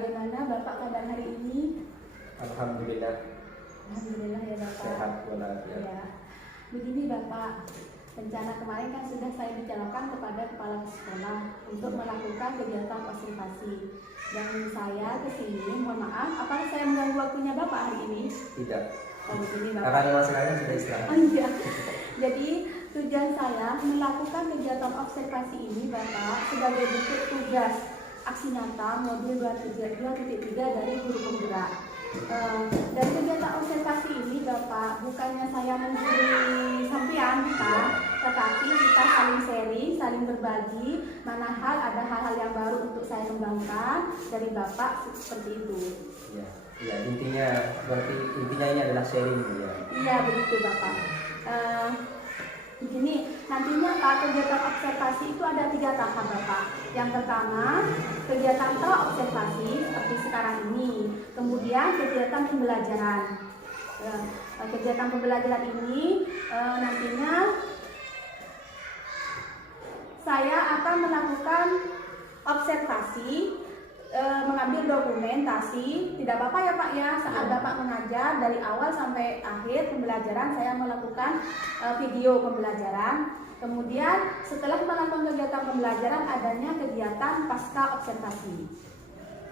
bagaimana Bapak kabar hari ini? Alhamdulillah. Alhamdulillah ya Bapak. Sehat walafiat. Ya. Begini Bapak, rencana kemarin kan sudah saya bicarakan kepada kepala sekolah untuk melakukan kegiatan observasi. Dan saya kesini, mohon maaf, apa saya mengganggu waktunya Bapak hari ini? Tidak. Oh begini Karena Bapak. memang sekarang sudah istirahat. Oh iya. Jadi tujuan saya melakukan kegiatan observasi ini Bapak sebagai bentuk tugas aksi nyata modul 2.3 dari guru penggerak. Dan kegiatan observasi ini Bapak bukannya saya menggurui sampean bukan, tetapi kita saling sharing, saling berbagi mana hal ada hal-hal yang baru untuk saya kembangkan dari Bapak seperti itu. Ya, ya intinya berarti intinya ini adalah sharing ya. Iya begitu Bapak. Begini, nantinya Pak kegiatan observasi itu ada 3 tahap Bapak. Yang pertama, kegiatan pra-observasi seperti sekarang ini. Kemudian kegiatan pembelajaran. Kegiatan pembelajaran ini nantinya saya akan melakukan observasi, mengambil dokumentasi. Tidak apa-apa ya Pak ya, saat Bapak mengajar dari awal sampai akhir pembelajaran saya melakukan video pembelajaran. Kemudian setelah melakukan kegiatan pembelajaran adanya kegiatan pasca observasi.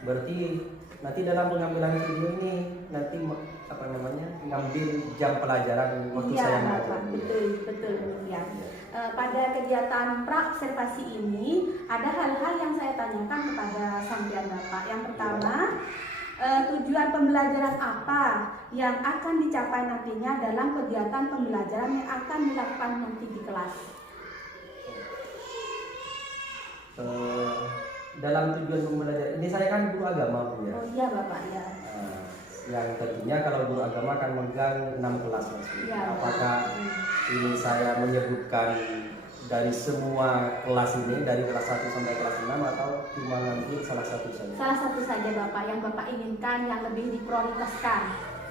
Berarti nanti dalam pengambilan video ini nanti ngambil jam pelajaran waktu Iya, saya Bapak, mengajar. betul demikian. Pada kegiatan pra-observasi ini ada hal-hal yang saya tanyakan kepada sampean Bapak. Yang pertama, tujuan pembelajaran apa yang akan dicapai nantinya dalam kegiatan pembelajaran yang akan dilakukan nanti di kelas? Dalam tujuan pembelajaran ini saya kan guru agama Bu ya. Oh iya Bapak ya. Yang tentunya kalau guru agama akan megang 6 kelas maksudnya. Ya, Apakah ini saya menyebutkan dari semua kelas ini dari kelas 1 sampai kelas 6 atau cuma ngambil salah satu saja? Salah satu saja Bapak yang Bapak inginkan yang lebih diprioritaskan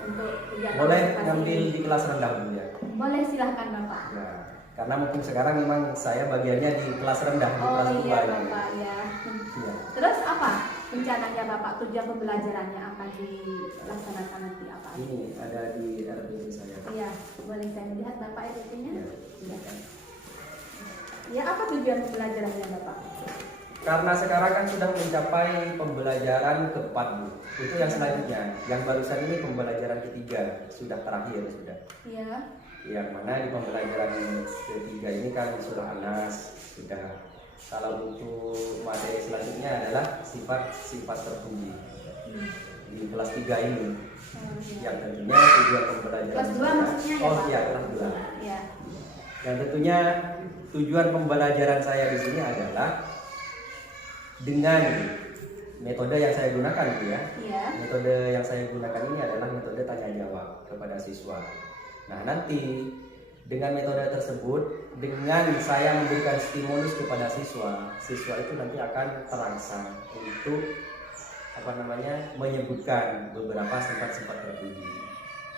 untuk kegiatan Boleh observasi ngambil ini. di kelas rendah Bu ya. Boleh silahkan Bapak. Nah, karena mungkin sekarang memang saya bagiannya di kelas rendah, di kelas Oh 2 iya ini. Bapak ya. Iya. Terus apa rencananya Bapak, tujuan pembelajarannya akan dilaksanakan nanti apa? Ini ada di RPP saya. Iya, boleh saya melihat Bapak RPP-nya? Ya. Iya. Ya, apa tujuan pembelajarannya Bapak? Karena sekarang kan sudah mencapai pembelajaran keempat Bu. Itu yang selanjutnya. Yang barusan ini pembelajaran ketiga, sudah terakhir sudah. Iya. Yang mana di pembelajaran ketiga ini kan surah Anas sudah. Kalau butuh materi selanjutnya adalah sifat-sifat terpuji di kelas 3 ini. Yang tentunya tujuan pembelajaran Kelas 2 maksudnya ya Oh Pak? iya, kelas 2. Iya. Yang tentunya tujuan pembelajaran saya di sini adalah dengan metode yang saya gunakan Bu ya. Iya. Metode yang saya gunakan ini adalah metode tanya jawab kepada siswa. Nah, nanti dengan metode tersebut, dengan saya memberikan stimulus kepada siswa, siswa itu nanti akan terangsang untuk menyebutkan beberapa sifat-sifat terpuji.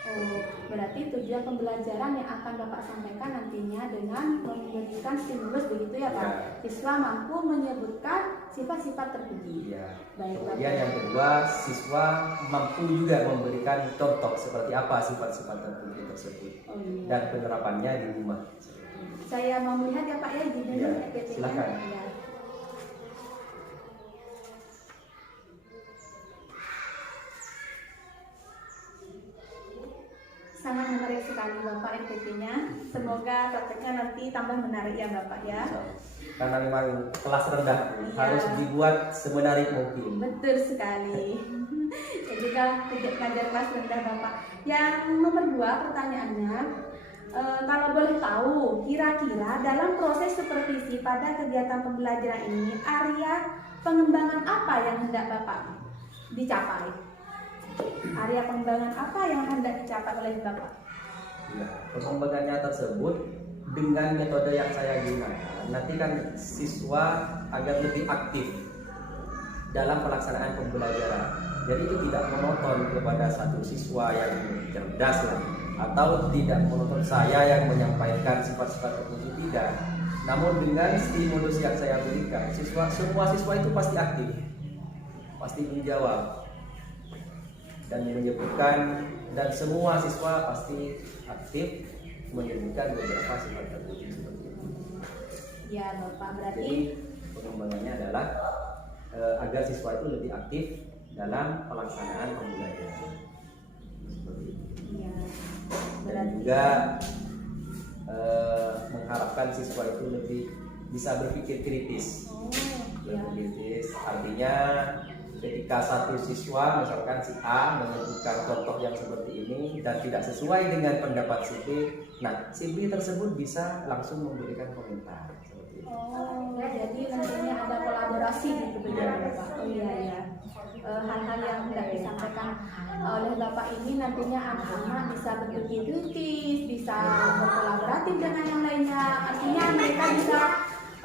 Oh, berarti tujuan pembelajaran yang akan Bapak sampaikan nantinya dengan memberikan stimulus begitu ya Pak? Ya. Siswa mampu menyebutkan sifat-sifat terpuji. Ya. Baik, Kemudian yang kedua, siswa mampu juga memberikan contoh seperti apa sifat-sifat terpuji tersebut Oh, iya. dan penerapannya di rumah. Saya mau melihat ya Pak ya, izin dulu Ya, RPP-nya. silakan. Ya. Sangat menarik sekali Bapak RPP-nya. Semoga prakteknya nanti tambah menarik ya Bapak ya. Karena memang kelas rendah Iya. harus dibuat semenarik mungkin. Betul sekali. Jadi kalau tidak ngajar kelas rendah Bapak. Yang nomor 2 pertanyaannya, kalau boleh tahu, kira-kira dalam proses supervisi pada kegiatan pembelajaran ini, area pengembangan apa yang hendak Bapak dicapai? Area pengembangan apa yang hendak dicapai oleh Bapak? Ya, pengembangannya tersebut dengan metode yang saya gunakan, nanti kan siswa agar lebih aktif dalam pelaksanaan pembelajaran. Jadi itu tidak monoton kepada satu siswa yang cerdas lah, atau tidak monoton saya yang menyampaikan sifat-sifat terpuji, tidak. Namun dengan stimulus yang saya berikan, semua siswa itu pasti aktif. pasti menjawab dan menyebutkan, dan semua siswa pasti aktif menyebutkan beberapa sifat terpuji seperti itu. Ya Bapak, berarti Jadi pengembangannya adalah agar siswa itu lebih aktif dalam pelaksanaan pembelajaran seperti itu. ya, Dan berarti juga mengharapkan siswa itu lebih bisa berpikir kritis. oh ya. Berpikir kritis artinya ketika satu siswa misalkan si A menyebutkan contoh yang seperti ini dan tidak sesuai dengan pendapat si B, nah si B tersebut bisa langsung memberikan komentar seperti itu. Oh, jadi nantinya ada kolaborasi gitu begitu Iya. Bapak. Oh iya ya. Hal-hal yang tidak disampaikan oleh Bapak ini nantinya anak-anak bisa berpikir kritis, bisa berkolaboratif dengan yang lainnya. Artinya mereka bisa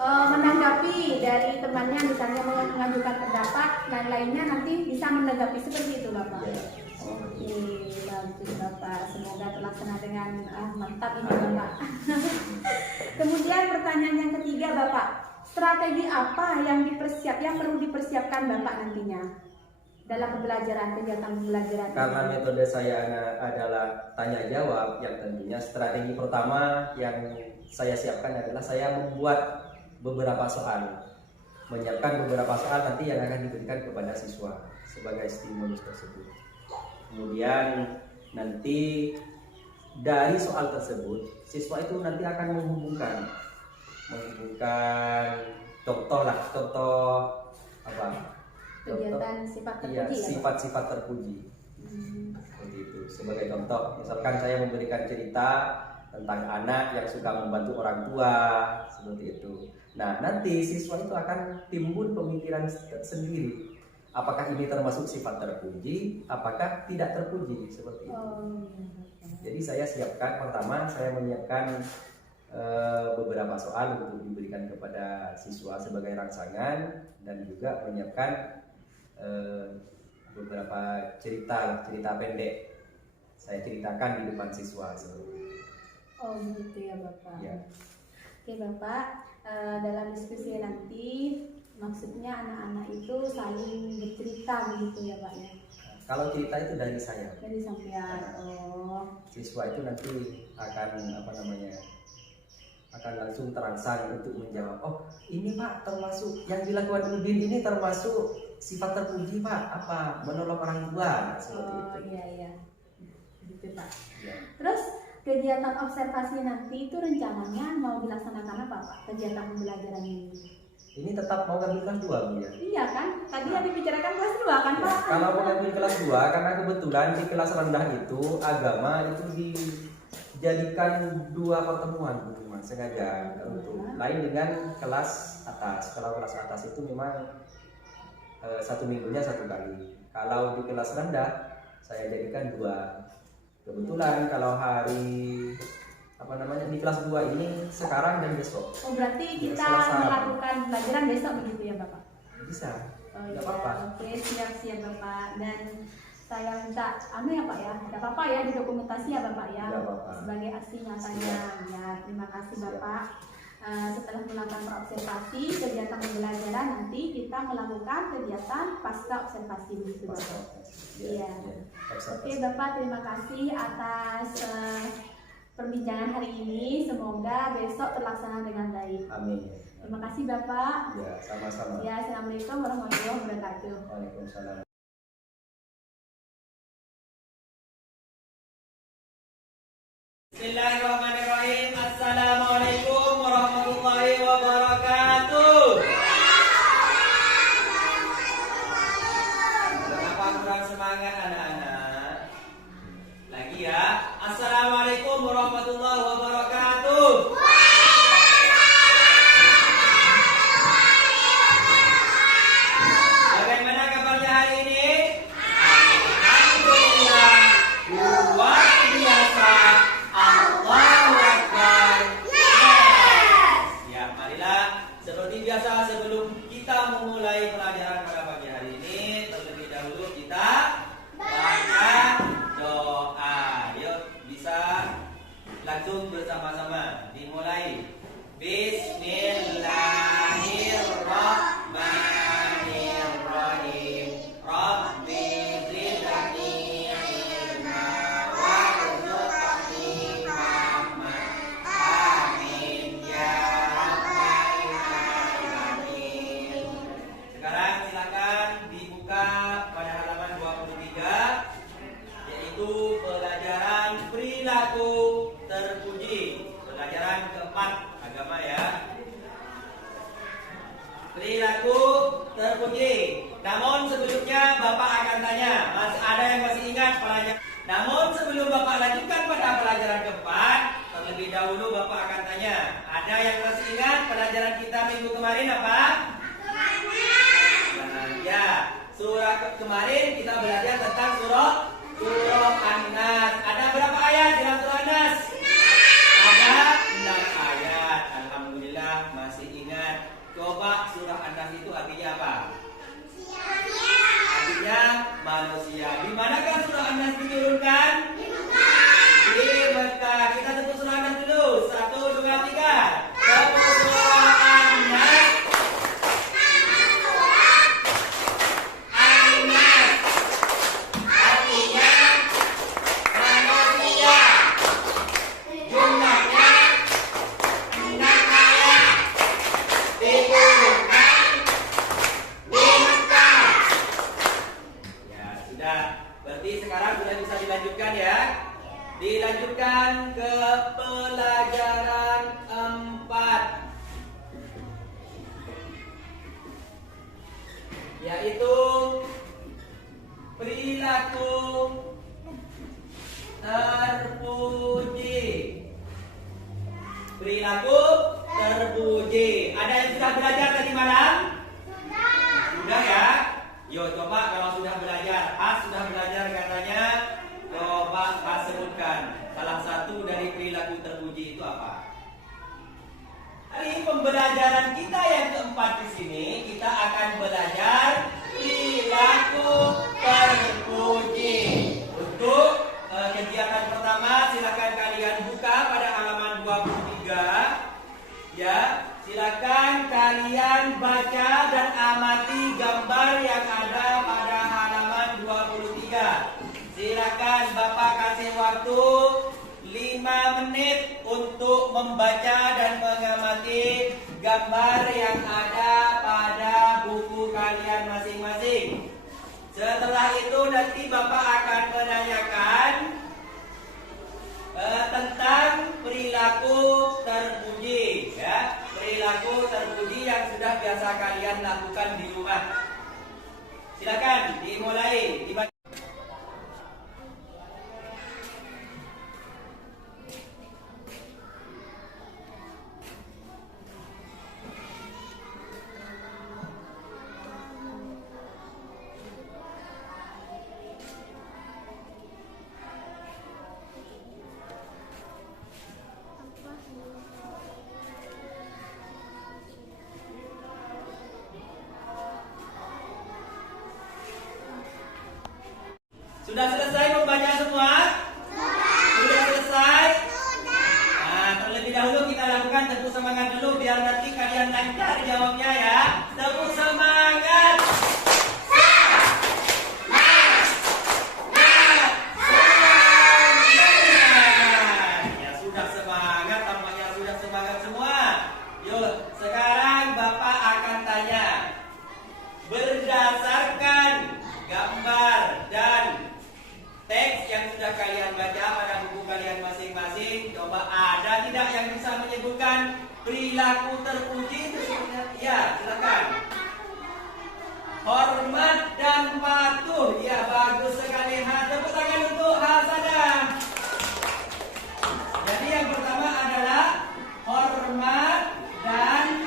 menanggapi dari temannya, misalnya mengajukan pendapat dan lainnya nanti bisa menanggapi seperti itu Bapak. Ya, Oke, bagus Bapak. Semoga terlaksana dengan mantap ini Bapak. Kemudian pertanyaan yang ketiga Bapak, strategi apa yang perlu dipersiapkan Bapak nantinya dalam pembelajaran, kegiatan pembelajaran? karena metode saya adalah tanya jawab, yang tentunya strategi pertama yang saya siapkan adalah saya membuat beberapa soal, menyiapkan beberapa soal nanti yang akan diberikan kepada siswa sebagai stimulus tersebut. Kemudian nanti dari soal tersebut siswa itu nanti akan menghubungkan contoh apa? Kegiatan sifat Iya, terpuji ya Pak? sifat-sifat terpuji. Seperti itu. Sebagai contoh, misalkan saya memberikan cerita tentang anak yang suka membantu orang tua, seperti itu. Nah, nanti siswa itu akan timbul pemikiran sendiri. Apakah ini termasuk sifat terpuji, apakah tidak terpuji, seperti itu. Oh, Jadi saya siapkan, pertama saya menyiapkan beberapa soal untuk diberikan kepada siswa sebagai rangsangan, dan juga menyiapkan beberapa cerita pendek. Saya ceritakan di depan siswa seperti itu. oh gitu ya Bapak. Ya. Oke Bapak, dalam diskusi nanti maksudnya anak-anak itu saling bercerita begitu ya Pak ya? Kalau cerita itu dari saya, Jadi sampean, oh siswa itu nanti akan langsung terangsang untuk menjawab. Oh, ini Pak termasuk yang dilakukan Udin ini termasuk sifat terpuji Pak, apa menolong orang tua seperti itu. iya gitu Pak. Ya. Terus kegiatan observasi nanti itu rencananya mau dilaksanakan apa Pak? Kegiatan pembelajaran ini? Ini tetap mau ngambil kelas 2 Bu ya? Iya kan? Tadi yang dibicarakan kelas 2 kan Ya, Pak? kalau mau ngambil kelas 2 karena kebetulan di kelas rendah itu agama itu dijadikan 2 pertemuan Bu, sengaja untuk lain dengan kelas atas. Kalau kelas atas itu memang 1 minggunya 1 kali. Kalau di kelas rendah saya jadikan 2. Kebetulan kalau hari di kelas 2 ini sekarang dan besok. Oh berarti kita Selasa. melakukan pelajaran besok begitu ya Bapak? Bisa. Oh Nggak iya, apa-apa. oke siap Bapak. Dan saya minta ya Pak ya, nggak apa-apa ya didokumentasi ya Bapak ya, Nggak apa-apa. sebagai aksi nyatanya. Ya terima kasih Siap. Bapak. Setelah melakukan observasi kegiatan pembelajaran nanti kita melakukan kegiatan pasca observasi begitu Bapak. Iya. Oke Bapak, terima kasih atas perbincangan hari ini. Semoga besok terlaksana dengan baik. Amin. Terima kasih Bapak. Ya, sama-sama. Ya, assalamualaikum warahmatullahi wabarakatuh. Waalaikumsalam. Bismillahirrahmanirrahim. Assalamualaikum warahmatullahi wabarakatuh. Kenapa kurang semangat anak-anak? Lagi ya. Assalamualaikum warahmatullahi wabarakatuh. Bagaimana kabarnya hari ini? Alhamdulillah. Luar biasa. Allahu Akbar. Ya, marilah seperti biasa sebelum kita memulai pelajaran pada pagi hari ini, terlebih dahulu kita baca doa. Yuk, bisa lakukan perilaku terpuji. Pelajaran keempat agama ya. Perilaku terpuji. Namun sebelumnya Bapak akan tanya, ada yang masih ingat pelajaran? Namun sebelum Bapak lanjutkan pada pelajaran keempat, terlebih dahulu Bapak akan tanya, ada yang masih ingat pelajaran kita minggu kemarin apa? Ya, surah kemarin kita belajar tentang surah An-Nas. Ada berapa ayat dalam surah An-Nas? Ada 6 ayat. Alhamdulillah masih ingat. Coba surah An-Nas itu artinya apa? Artinya manusia. Di manakah surah An-Nas diturunkan? Di Mekah. Kita tepuk surah An-Nas dulu. 1, 2, 3. Tepuk surah An-Nas. Dilanjutkan ke pelajaran 4, yaitu perilaku terpuji. Perilaku terpuji. Ada yang sudah belajar tadi malam? Sudah ya? Yo, coba kalau sudah belajar. Sudah belajar katanya. Coba sebutkan salah satu dari perilaku terpuji itu apa? Hari pembelajaran kita yang keempat di sini kita akan belajar perilaku terpuji. Untuk kegiatan pertama silakan kalian buka pada halaman 23. Ya, silakan kalian baca dan amati gambar yang ada pada halaman 23. Silakan Bapak kasih waktu 5 menit untuk membaca dan mengamati gambar yang ada pada buku kalian masing-masing. Setelah itu nanti Bapak akan menanyakan tentang perilaku terpuji, ya, perilaku terpuji yang sudah biasa kalian lakukan di rumah. Silakan dimulai. Sudah selesai membaca semua? Sudah selesai? Nah, terlebih dahulu kita lakukan tepuk semangat dulu biar nanti kalian lancar jawabnya ya. Tepuk semangat. Ya sudah semangat, tampaknya sudah semangat semua. Yuk, sekarang Bapak akan tanya. Berdasarkan gambar dan teks yang sudah kalian baca pada buku kalian masing-masing, coba ada tidak yang bisa menyebutkan perilaku terpuji itu sebenarnya? Ya, silakan. Hormat dan patuh. Ya, bagus sekali. Tepuk tangan untuk Hasana. Jadi yang pertama adalah hormat dan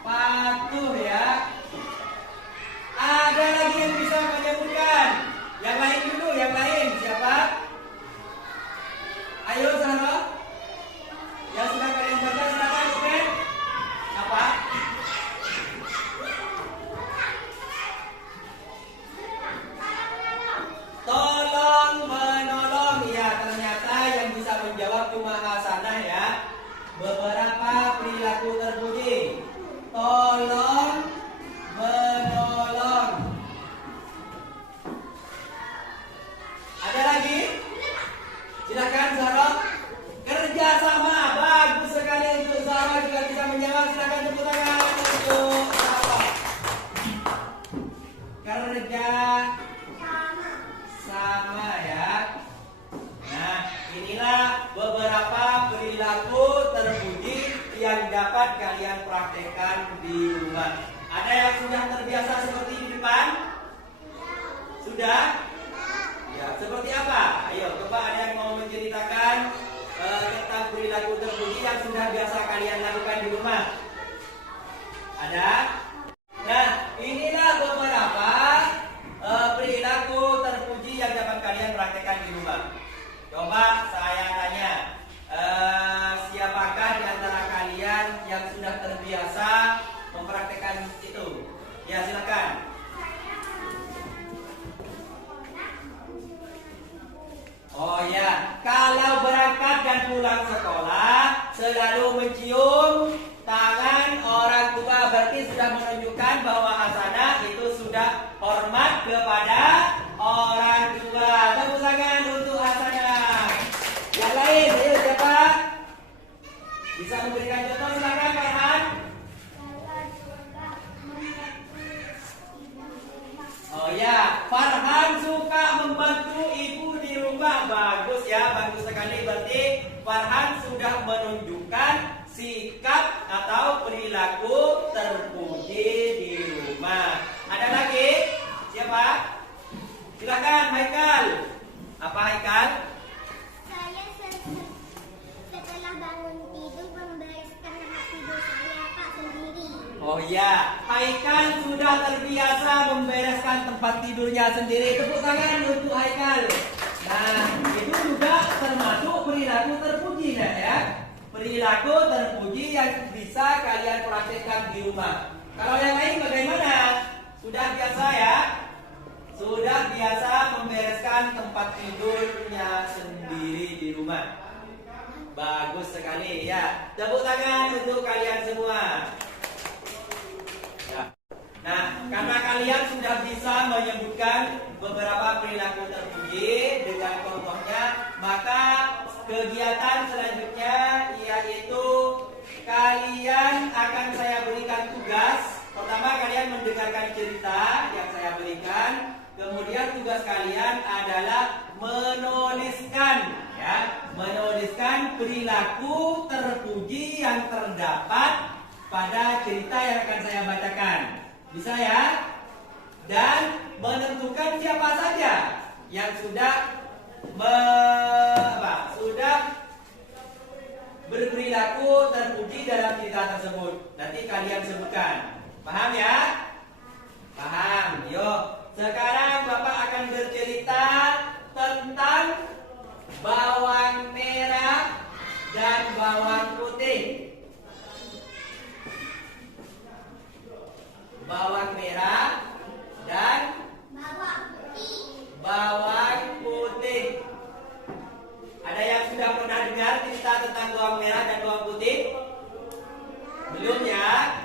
patuh ya. Ada lagi yang bisa menyebutkan? Yang lain dulu, yang lain siapa? Ayo Zahra. Yang sudah kalian baca silakan komen. Apa? yang dapat kalian praktekkan di rumah. Ada yang sudah terbiasa seperti di depan? Sudah? Ya, seperti apa? Ayo, coba ada yang mau menceritakan tentang perilaku terpuji yang sudah biasa kalian lakukan di rumah? Ada? Nah, inilah beberapa perilaku terpuji yang dapat kalian praktekkan di rumah. Coba saya tanya, siapakah di antara kalian yang sudah terbiasa mempraktekkan itu? Ya, silakan. Oh ya, kalau berangkat dan pulang sekolah selalu mencium tangan orang tua, berarti sudah menunjukkan bahwa hasanah itu sudah hormat kepada orang tua. Tepuk tangan untuk hasanah. Yang lain, ayo siapa? Bisa memberikan contoh, silakan Farhan. Oh ya, Farhan suka membantu ibu di rumah. Bagus ya, bagus sekali. Berarti Farhan sudah menunjukkan sikap atau perilaku terpuji di rumah. Ada lagi? Siapa? Silakan Haikal. Apa Haikal? Saya setelah bangun tidur membereskan tempat tidur saya Pak sendiri. Oh ya, Haikal sudah terbiasa membereskan tempat tidurnya sendiri. Tepuk tangan untuk Haikal. Nah, itu juga termasuk perilaku terpuji ya. Perilaku terpuji yang bisa kalian praktekkan di rumah. Kalau yang lain bagaimana? Sudah biasa ya? Sudah biasa membereskan tempat tidurnya sendiri di rumah. Bagus sekali ya. Tepuk tangan untuk kalian semua. Ya. Nah, karena kalian sudah bisa menyebutkan beberapa perilaku terpuji dengan contohnya, maka kegiatan selanjutnya yaitu kalian akan saya berikan tugas. Pertama, kalian mendengarkan cerita yang saya berikan. Kemudian tugas kalian adalah menuliskan ya, menuliskan perilaku terpuji yang terdapat pada cerita yang akan saya bacakan. Bisa ya? Dan menentukan siapa saja yang sudah berperilaku terpuji dalam cerita tersebut. Nanti kalian sebutkan. Paham ya? Paham. Yuk, sekarang Bapak akan bercerita tentang bawang merah dan bawang putih. Bawang merah dan bawang putih. Ada yang sudah pernah dengar cerita tentang bawang merah dan bawang putih? Belum ya?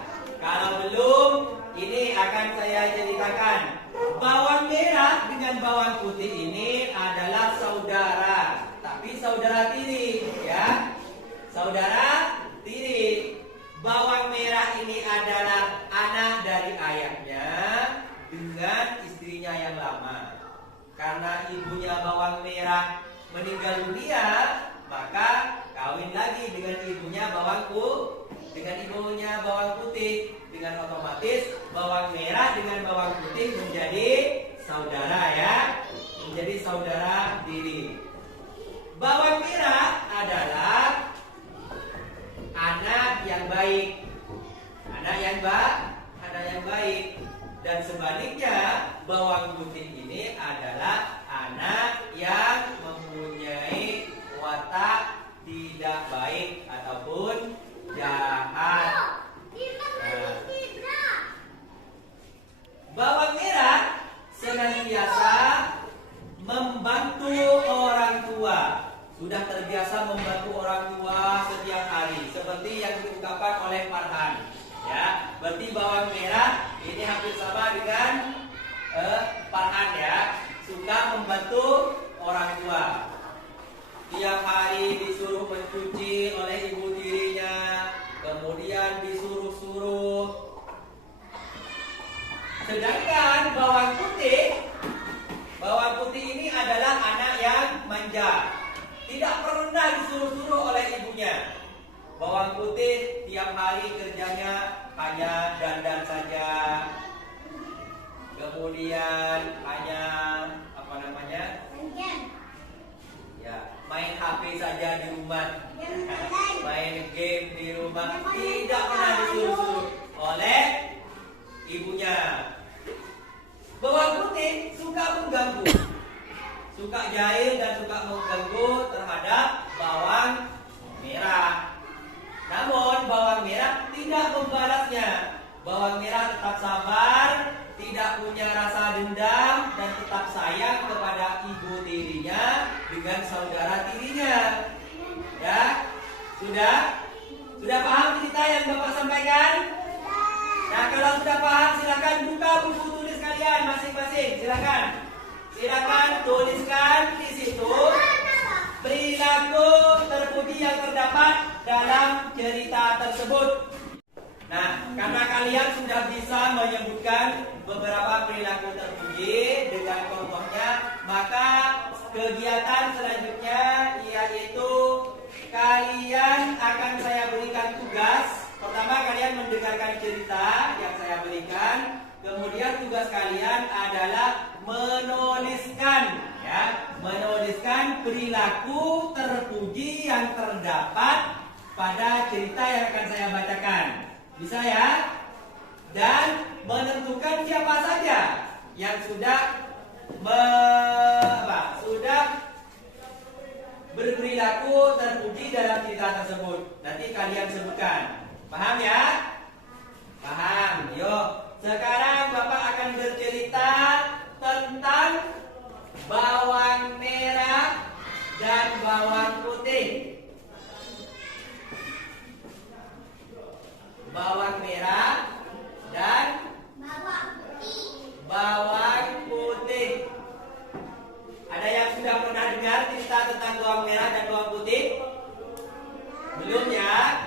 Kalau belum, ini akan saya ceritakan. Bawang merah dengan bawang putih ini adalah saudara, tapi saudara tiri ya. Saudara tiri. Bawang merah ini adalah anak dari ayahnya dengan istrinya yang lama. Karena ibunya bawang merah meninggal dunia, maka kawin lagi dengan ibunya bawang putih. Dengan otomatis bawang merah dengan bawang putih menjadi saudara ya, menjadi saudara tiri. Bawang merah adalah anak yang baik, anak yang baik, dan sebaliknya bawang putih ini adalah anak yang mempunyai watak tidak baik ataupun jahat. Bawang merah senantiasa membantu orang tua. Sudah terbiasa membantu orang tua setiap hari, seperti yang diungkapkan oleh Farhan. Ya, berarti bawang merah ini hampir sama dengan Farhan ya, suka membantu orang tua. Tiap hari disuruh mencuci oleh ibu tirinya, kemudian disuruh-suruh. Sedangkan bawang putih ini adalah anak yang manja, tidak pernah disuruh-suruh oleh ibunya. Bawang putih tiap suka jahil dan suka mengganggu terhadap bawang merah. Namun bawang merah tidak membalasnya. Bawang merah tetap sabar, tidak punya rasa dendam, dan tetap sayang kepada ibu tirinya dengan saudara tirinya. Ya, sudah? Sudah paham cerita yang Bapak sampaikan? Nah, kalau sudah paham, silakan buka buku tulis kalian masing-masing. Silakan tuliskan di situ perilaku terpuji yang terdapat dalam cerita tersebut. Nah, karena kalian sudah bisa menyebutkan beberapa perilaku terpuji dengan contohnya, maka kegiatan selanjutnya yaitu kalian akan saya berikan tugas. Pertama, kalian mendengarkan cerita yang saya berikan. Kemudian tugas kalian adalah menuliskan, ya, menuliskan perilaku terpuji yang terdapat pada cerita yang akan saya bacakan. Bisa ya? Dan menentukan siapa saja yang sudah berperilaku terpuji dalam cerita tersebut. Nanti kalian sebutkan. Paham ya? Paham. Yuk, sekarang Bapak akan bercerita tentang bawang merah dan bawang putih. Bawang merah dan bawang putih. Ada yang sudah pernah dengar cerita tentang bawang merah dan bawang putih? Belum ya?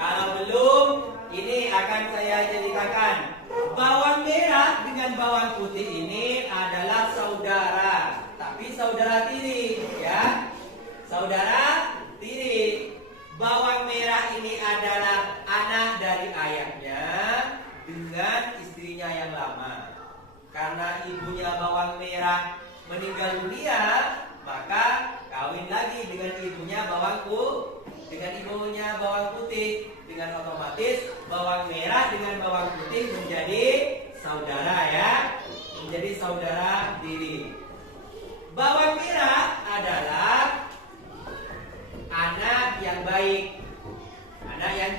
Kalau belum, ini akan saya ceritakan. Bawang merah dengan bawang putih ini adalah saudara, tapi saudara tiri, ya. Saudara tiri. Bawang merah ini adalah anak dari ayahnya dengan istrinya yang lama. Karena ibunya bawang merah meninggal dunia, maka kawin lagi dengan ibunya bawang putih. Dengan otomatis bawang merah dengan bawang putih menjadi saudara, ya. Menjadi saudara tiri. Bawang merah adalah anak yang baik. Anak yang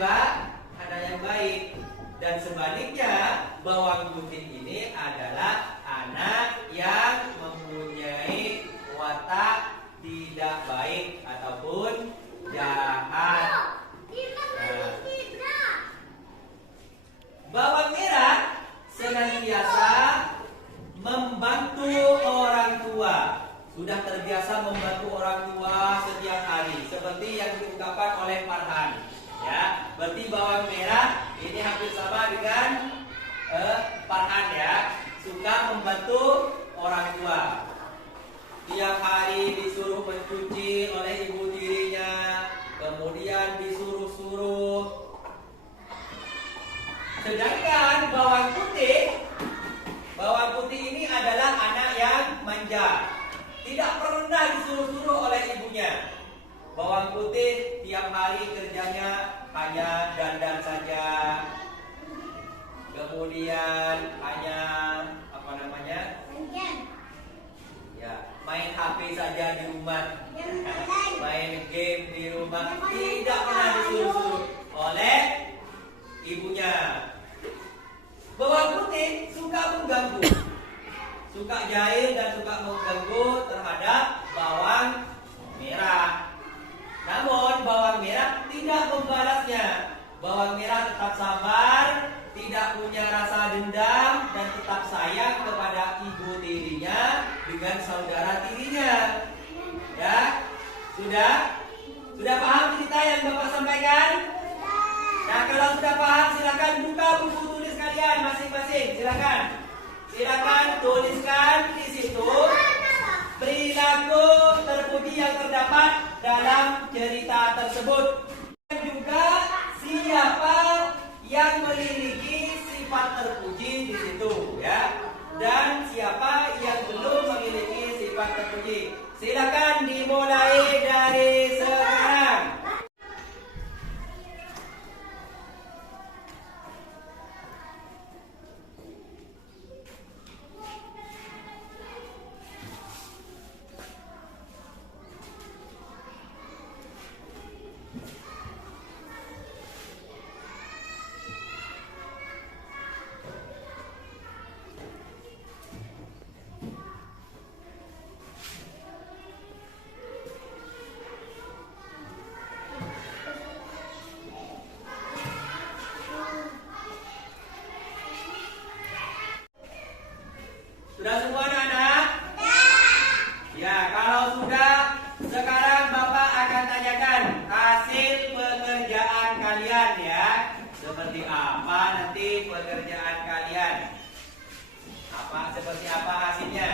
baik. Dan sebaliknya, bawang putih ini adalah anak yang mempunyai watak tidak baik ataupun jahat. Bawang merah senantiasa membantu orang tua. Sudah terbiasa membantu orang tua setiap hari, seperti yang diungkapkan oleh Farhan. Ya, berarti bawang merah ini hampir sama dengan Farhan, ya. Suka membantu orang tua. Tiap hari disuruh mencuci oleh ibu tirinya, kemudian disuruh-suruh. Sedangkan bawang putih ini adalah anak yang manja. Tidak pernah disuruh-suruh oleh ibunya. Bawang putih tiap hari kerjanya hanya dandan saja. Kemudian hanya ya, main HP saja di rumah. Main game di rumah. Tidak pernah disuruh-suruh oleh ibunya. Bawang putih suka mengganggu, suka jahil dan suka mengganggu terhadap bawang merah. Namun bawang merah tidak membalasnya. Bawang merah tetap sabar, tidak punya rasa dendam, dan tetap sayang kepada ibu tirinya dengan saudara tirinya. Ya, sudah paham cerita yang Bapak sampaikan? Nah, kalau sudah paham, silakan buka buku tulis kalian masing-masing. Silakan tuliskan di situ perilaku terpuji yang terdapat dalam cerita tersebut. Dan juga siapa yang memiliki sifat terpuji di situ, ya. Dan siapa yang belum memiliki sifat terpuji. Silakan dimulai dari sekarang. pekerjaan kalian. Seperti apa hasilnya?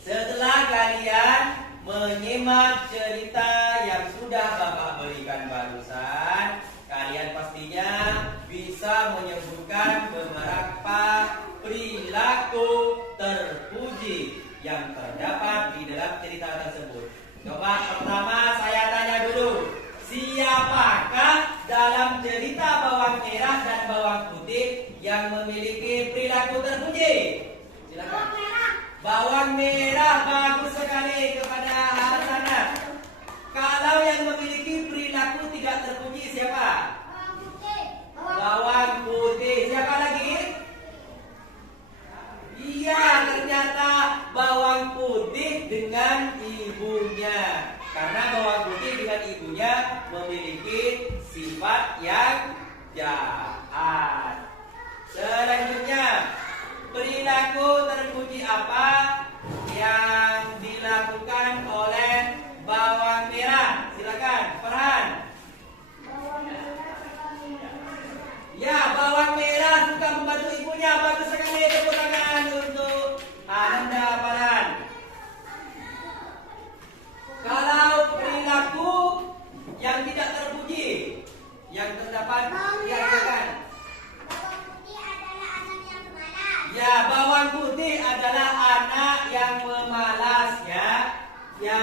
Setelah kalian menyimak cerita yang sudah Bapak berikan barusan, kalian pastinya bisa menyebutkan beberapa perilaku terpuji yang terdapat di dalam cerita tersebut. Coba pertama saya tanya dulu, siapakah dalam cerita bawang merah dan bawang putih yang memiliki perilaku terpuji? Silakan. Bawang merah, bagus sekali kepada Hasanah. Kalau yang memiliki perilaku tidak terpuji siapa? Bawang putih. Siapa lagi? Iya, ternyata bawang putih dengan ibunya. Karena bawang putih dengan ibunya memiliki sifat yang jahat. Selanjutnya, perilaku terpuji apa yang dilakukan oleh bawang merah? Silakan, Farhan. Ya, bawang merah suka membantu ibunya. Bagus sekali, tepuk tangan untuk Ananda, Farhan. Kalau perilaku yang tidak terpuji yang terdapat silakan. Ya, bawang putih adalah anak yang pemalas ya. Ya,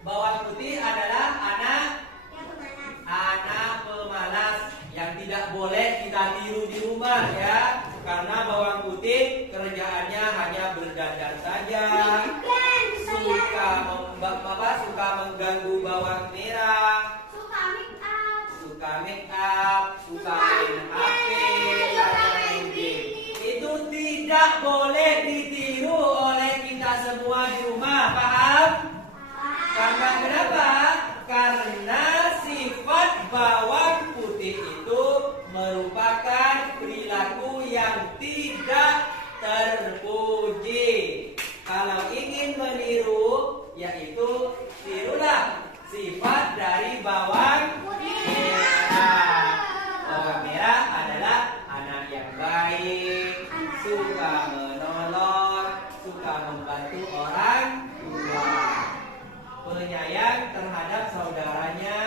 bawang putih adalah anak pemalas yang tidak boleh kita tiru di rumah ya. Karena bawang putih kerjaannya hanya berdandan saja. Suka mengganggu bawang merah. Suka make up, suka main HP. Itu tidak boleh ditiru oleh kita semua di rumah, paham? Karena kenapa? Karena sifat bawang putih itu merupakan perilaku yang tidak terpuji. Kalau ingin meniru, yaitu tirulah sifat dari bawang merah. Bawang merah adalah anak yang baik, suka menolong, suka membantu orang tua, penyayang terhadap saudaranya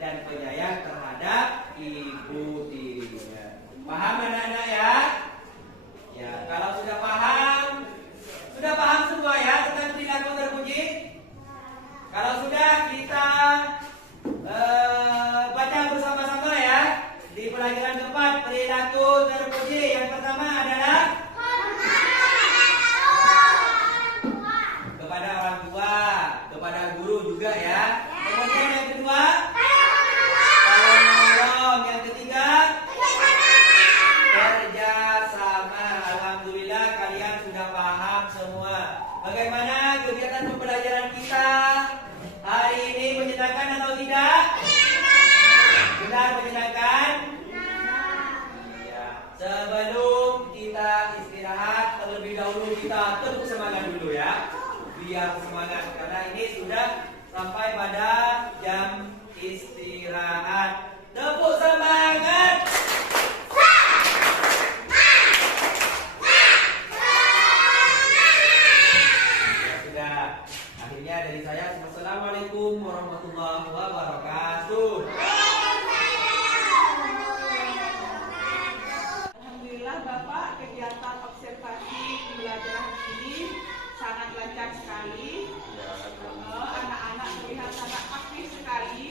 dan penyayang terhadap ibu tirinya. Paham anak-anak ya? Ya, kalau sudah paham semua ya tentang perilaku terpuji? Kalau sudah, kita baca bersama-sama ya di pelajaran keempat, perilaku terpuji. Yang pertama adalah kepada orang tua, kepada guru juga ya. Kemudian yang kedua, kalau menolong. Yang ketiga, kerjasama. Alhamdulillah kalian sudah paham semua. Bagaimana kegiatan pembelajaran kita hari ini, menyenangkan atau tidak? Benar menyenangkan? Ya. Sebelum kita istirahat, terlebih dahulu kita tepuk semangat dulu ya. Biar semangat, karena ini sudah sampai pada jam istirahat. Tepuk semangat. Ya sudah. Akhirnya dari saya, wassalamualaikum warahmatullahi wabarakatuh. Alhamdulillah Bapak, kegiatan observasi pembelajaran ini sangat lancar sekali. Anak-anak terlihat sangat aktif sekali.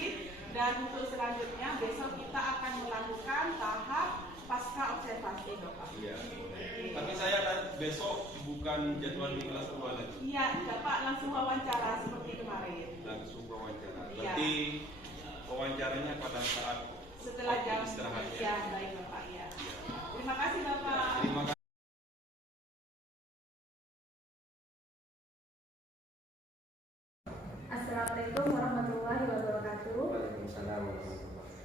Dan untuk selanjutnya besok kita akan melakukan tahap pasca observasi, Bapak. Iya. Tapi saya besok bukan jadwal di kelas 2 lagi. Iya, Bapak langsung wawancara seperti kemarin. Langsung wawancara. Iya. Berarti wawancaranya pada saat Setelah jam istirahat. ya, baik Bapak ya. Terima kasih Bapak. Terima kasih. Assalamualaikum warahmatullahi wabarakatuh. Waalaikumsalam warahmatullahi.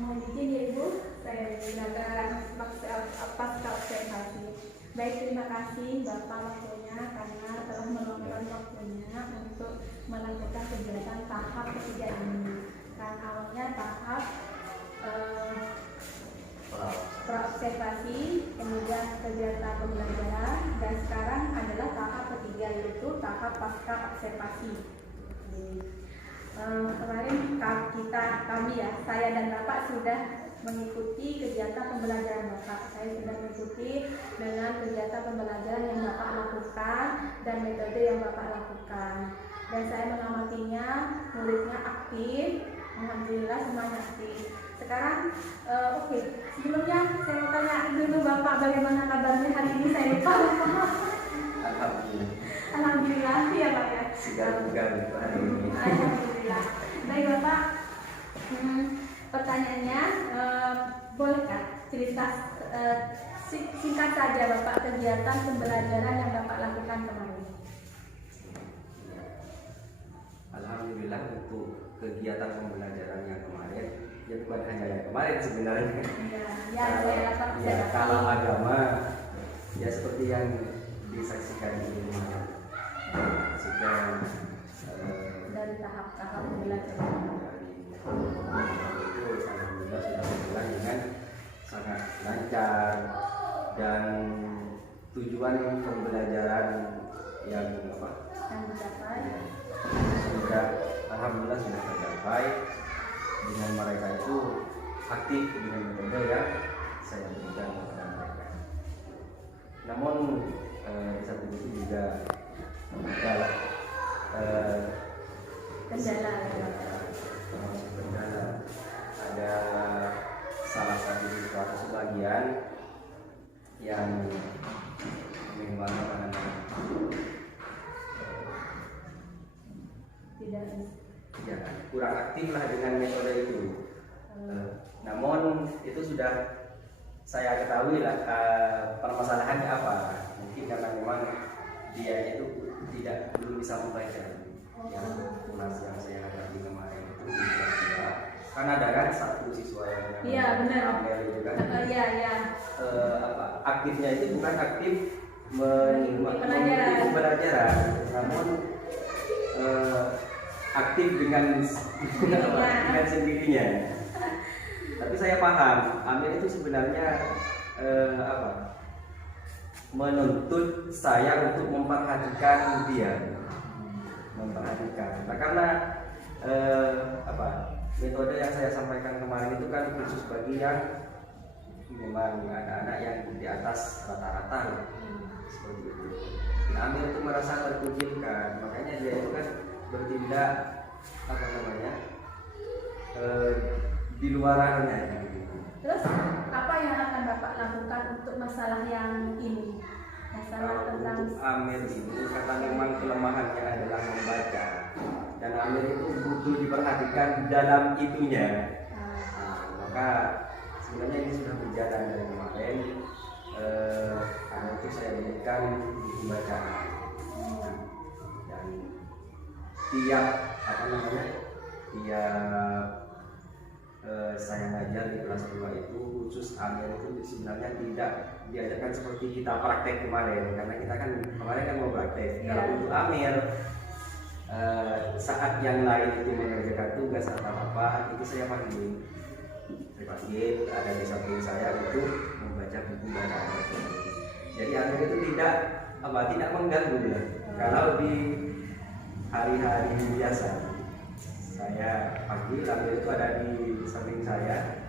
Mohon izin ya Ibu, saya menggunakan pasca observasi. Baik, terima kasih Bapak waktunya karena telah meluangkan waktunya untuk melakukan kegiatan tahap ketiga ini. Kan awalnya tahap observasi, kemudian kegiatan pembelajaran, dan sekarang adalah tahap ketiga yaitu tahap pasca observasi. Kemarin kami ya, saya dan Bapak sudah mengikuti kegiatan pembelajaran Bapak. Saya sudah mengikuti dengan kegiatan pembelajaran yang Bapak lakukan dan metode yang Bapak lakukan. Dan saya mengamatinya, muridnya aktif, alhamdulillah semuanya aktif. Sekarang, oke, sebelumnya saya mau tanya dulu Bapak bagaimana kabarnya hari ini, saya lupa. Alhamdulillah. Alhamdulillah, ya Pak ya. Segar bugar hari ini. Alhamdulillah. Baik Bapak, pertanyaannya, bolehkah cerita singkat saja Bapak kegiatan pembelajaran yang Bapak lakukan kemarin? Alhamdulillah untuk kegiatan pembelajaran yang kemarin, ya bukan hanya yang kemarin sebenarnya. Ya, saya lakukan Ya, observasi. kalau agama, ya seperti yang disaksikan di rumah, saksikan Dari tahap-tahap pembelajaran. itu alhamdulillah sudah berjalan dengan sangat lancar dan tujuan pembelajaran yang Yang dicapai. sudah alhamdulillah sudah tercapai dengan mereka itu aktif dengan metode yang saya berikan kepada mereka. Namun di satu sisi juga ada Kendala. kendala. Ada salah satu siswa atau sebagian yang memang Tidak. ya, kurang aktif lah dengan metode itu. Namun itu sudah saya ketahui lah permasalahannya apa. Mungkin karena memang dia itu belum bisa membaca. Yang kelas yang saya hadapi kemarin itu tidak. Kan ada kan satu siswa yang Iya, benar. Amel itu kan. Iya. Aktifnya itu bukan aktif Pelajaran. pembelajaran, namun aktif dengan sendirinya. Tapi saya paham, Amir itu sebenarnya menuntut saya untuk memperhatikan dia, memperhatikan. Nah, karena metode yang saya sampaikan kemarin itu kan khusus bagi yang memang anak-anak yang di atas rata-rata, seperti itu. Nah, Amir itu merasa terkucilkan, makanya dia itu kan bertindak di luarannya. Terus apa yang akan Bapak lakukan untuk masalah yang ini? Masalah tentang Untuk Amir ini karena memang kelemahannya adalah membaca, dan Amir itu butuh diperhatikan dalam itunya. Maka sebenarnya ini sudah berjalan dari kemarin. Karena itu saya berikan buku bacaan dan tiap saya ngajar di kelas 2 itu khusus Amir itu sebenarnya tidak diajarkan seperti kita praktek kemarin, karena kita kan kemarin kan mau praktek. Kalau untuk Amir saat yang lain itu mengerjakan tugas atau apa itu saya panggil, ada di samping saya itu membaca buku bacaan. Jadi Amir itu tidak mengganggu ya. Kalau di hari-hari biasa saya panggil, Amir itu ada di samping saya,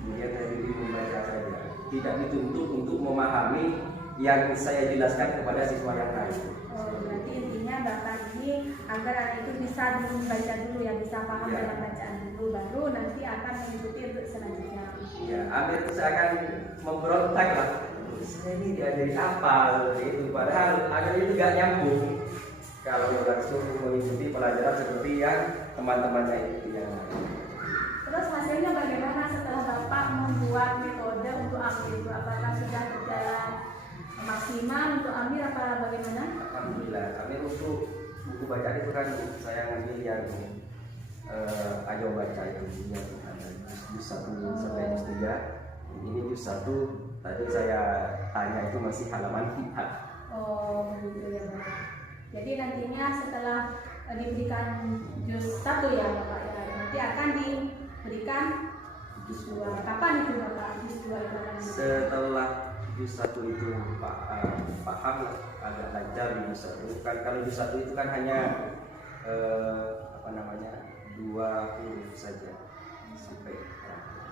kemudian saya membaca saja, tidak dituntut untuk memahami yang saya jelaskan kepada siswa yang lain. berarti intinya Bapak ini agar anak itu bisa dulu membaca dulu ya, bisa paham dalam bacaan dulu, baru nanti akan mengikuti untuk selanjutnya. Ya, Amir itu akan memberontak lah. Saya ini diajari apa itu, padahal Amir itu gak nyambung kalau langsung mengikuti pelajaran seperti yang teman-temannya itu yang. Terus hasilnya bagaimana setelah Bapak membuat metode untuk Amir itu? Apakah sudah berjalan maksimal untuk Amir apa bagaimana? Alhamdulillah, Amir untuk buku bacaan itu kan saya ngambil yang ayo baca itu yang ada juz 1 sampai juz 3. Ini juz 1 tadi saya tanya itu masih halaman 4. Oh begitu ya Bapak. Jadi nantinya setelah diberikan juz 1 ya Bapak ya, nanti akan diberikan juz 2. Kapan itu Bapak juz 2 itu akan dimulai? Setelah juz 1 itu paham agak lancar di juz 1 kan. Kalau juz 1 itu kan hanya 2 huruf saja sampai terakhir.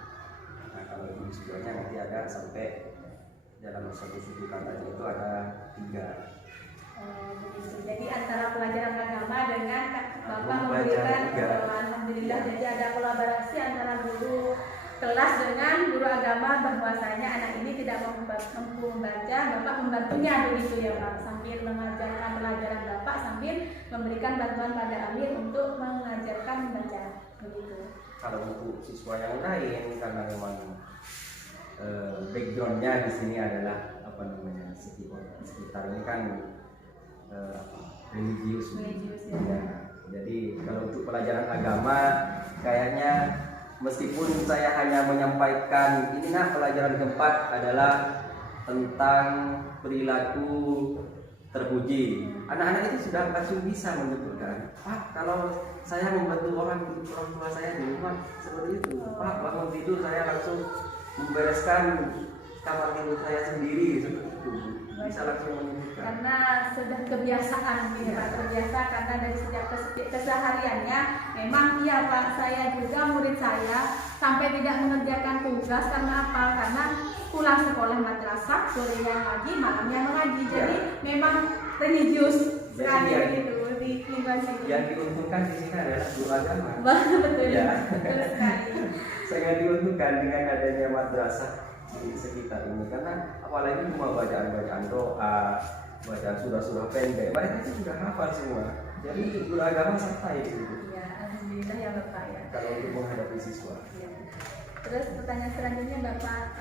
Nah kalau di juz 2 nya nanti ada sampai dalam satu suku katanya itu ada 3. Begitu. Jadi antara pelajaran agama dengan Bapak Pelajaran memberikan juga. alhamdulillah, jadi ada kolaborasi antara guru kelas dengan guru agama, bahwasanya anak ini tidak mampu membaca, Bapak membantunya begitu ya Pak, sambil mengajarkan pelajaran Bapak sambil memberikan bantuan pada Amir untuk mengajarkan membaca begitu. Kalau untuk siswa yang lain karena memang backgroundnya di sini adalah sekitar ini kan religius ya. Ya. Jadi kalau untuk pelajaran agama kayaknya meskipun saya hanya menyampaikan ini pelajaran keempat adalah tentang perilaku terpuji, anak-anak itu sudah langsung bisa menyebutkan, Pak, kalau saya membantu orang tua saya di rumah seperti itu, Pak, bangun tidur saya langsung membereskan kamar tidur saya sendiri seperti itu. Bisa langsung menyebutkan Karena sudah kebiasaan ya Pak, terbiasa karena dari sejak kesehariannya memang iya Pak, saya juga murid saya sampai tidak mengerjakan tugas karena apa? Karena pulang sekolah madrasah, sorenya ngaji, malamnya mengaji. Jadi memang religius sekali begitu di lingkungan sini. Yang diuntungkan di sini adalah guru agama. Betul Ya. betul sekali. Sangat diuntungkan dengan adanya madrasah di sekitar ini, karena apalagi cuma bacaan-bacaan doa, bacaan surah-surah pendek, mereka itu sudah hafal semua. Jadi guru agama santai gitu. Ya, alhamdulillah ya Bapak ya. Kalau untuk menghadapi siswa. Ya. Terus pertanyaan selanjutnya Bapak,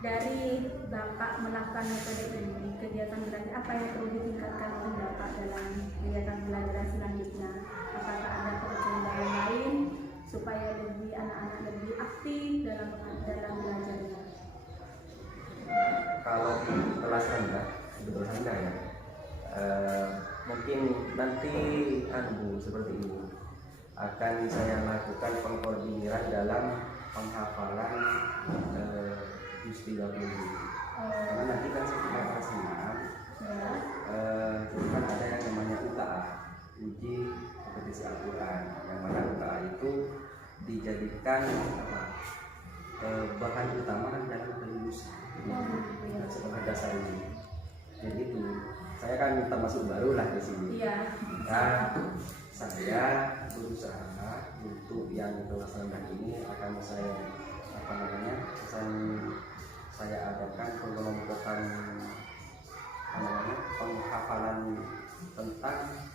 dari Bapak melakukan metode ini, kegiatan belajar apa yang perlu ditingkatkan oleh Bapak dalam kegiatan belajar selanjutnya? Apakah ada pekerjaan lain supaya lebih anak-anak lebih aktif dalam belajarnya? Kalau di kelas rendah, ya, mungkin nanti seperti ini akan saya lakukan pengkoordiniran dalam penghafalan juz 30. Karena nanti kan sekitar kelas 6 itu kan ada yang namanya UTA, uji kompetisi Al-Quran, yang mana UTA itu dijadikan bahan utama dalam kelulusan sekolah dasar ini. Jadi itu saya kan termasuk baru lah di sini. Iya. Nah, saya berusaha untuk yang kelas rendah ini akan saya adakan pengelompokan penghafalan tentang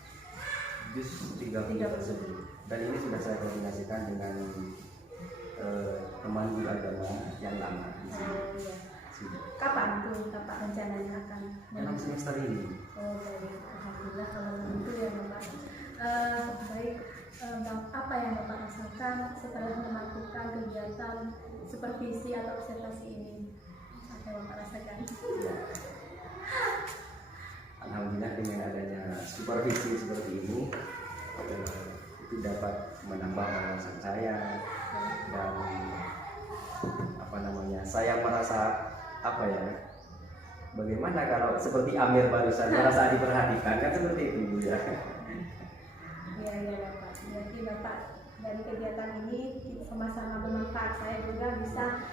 juz 30 tersebut. Dan ini sudah saya koordinasikan dengan teman guru agama yang lama di sini. Kapan tuh Bapak rencananya akan? Dalam semester ini. Oh baik, alhamdulillah kalau begitu ya Bapak. Baik, apa yang Bapak rasakan setelah melakukan kegiatan supervisi atau observasi ini? Apa yang Bapak rasakan? Alhamdulillah dengan adanya supervisi seperti ini itu dapat menambah wawasan saya, dan saya merasa bagaimana kalau seperti Amir barusan merasa diperhatikan, kan seperti itu ya. Iya Bapak. Jadi Bapak dari kegiatan ini sama-sama bermanfaat. Saya juga bisa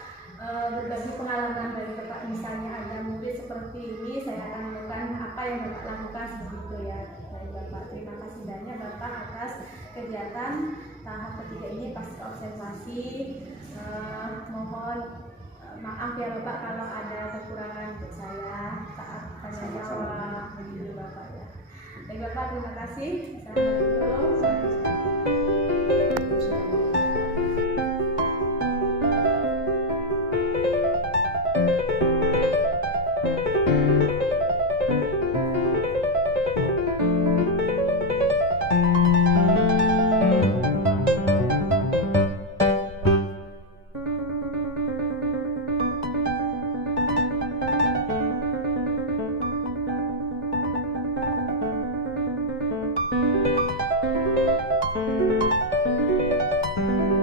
berbagi pengalaman dari Bapak. Misalnya ada murid seperti ini, saya akan melakukan apa yang Bapak lakukan begitu ya. Dari Bapak, terima kasih banyak Bapak atas kegiatan tahap ketiga ini pasca observasi. Mohon maaf ya Bapak kalau ada kekurangan untuk saya saat tanya jawab begitu Bapak ya. Baik Bapak, terima kasih. Assalamualaikum.